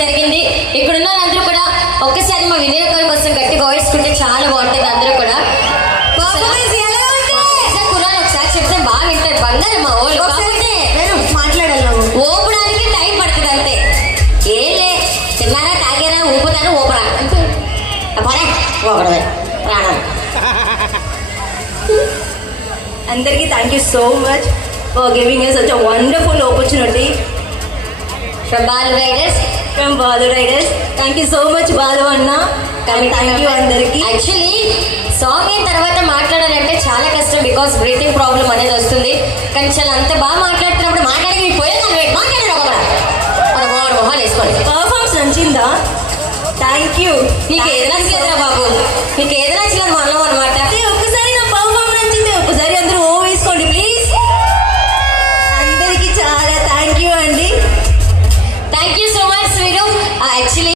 జరిగింది. ఇక్కడున్న అందరూ కూడా ఒక్కసారి మా వినయ్ గారి కోసం గట్టిగా వాయిస్కుంటే చాలా బాగుంటుంది. అందరూ కూడా ఒకసారి చెప్తే బాగా వింటారు. బంగారం మా వాళ్ళు మాట్లాడాలి, ఊపడానికి టైం పడుతుంది అంతే. ఏలే తిన్నారా తాగారా ఊపుతాను ఊపరా పరే ఒకడమే ప్రాణం. అందరికీ thank you so much for giving us such a wonderful opportunity from Balu riders. From Balu riders. Thank you so much Balu అన్న. థ్యాంక్ యూ అందరికీ. యాక్చువల్లీ సాంగ్ అయిన తర్వాత మాట్లాడాలంటే చాలా కష్టం, బికాస్ బ్రీతింగ్ ప్రాబ్లం అనేది వస్తుంది. కానీ చాలా అంత బాగా మాట్లాడుతున్నప్పుడు మాట్లాడి పోయేది మాట్లాడారు ఒక మొహాలు వేసుకోండి. పర్ఫార్మెన్స్ నచ్చిందా? Thank you. నీకు ఏది నచ్చలేదురా బాబు, నీకు ఏది నచ్చలేదు మనం అనమాట. ఒక్కసారి నా పర్ఫార్మెన్స్ నచ్చింది, ఒక్కసారి అందరూ ఓ వేసుకోండి ప్లీజ్. అందరికీ చాలా థ్యాంక్ యూ అండి. థ్యాంక్ యూ సో మచ్ మీరు. యాక్చువల్లీ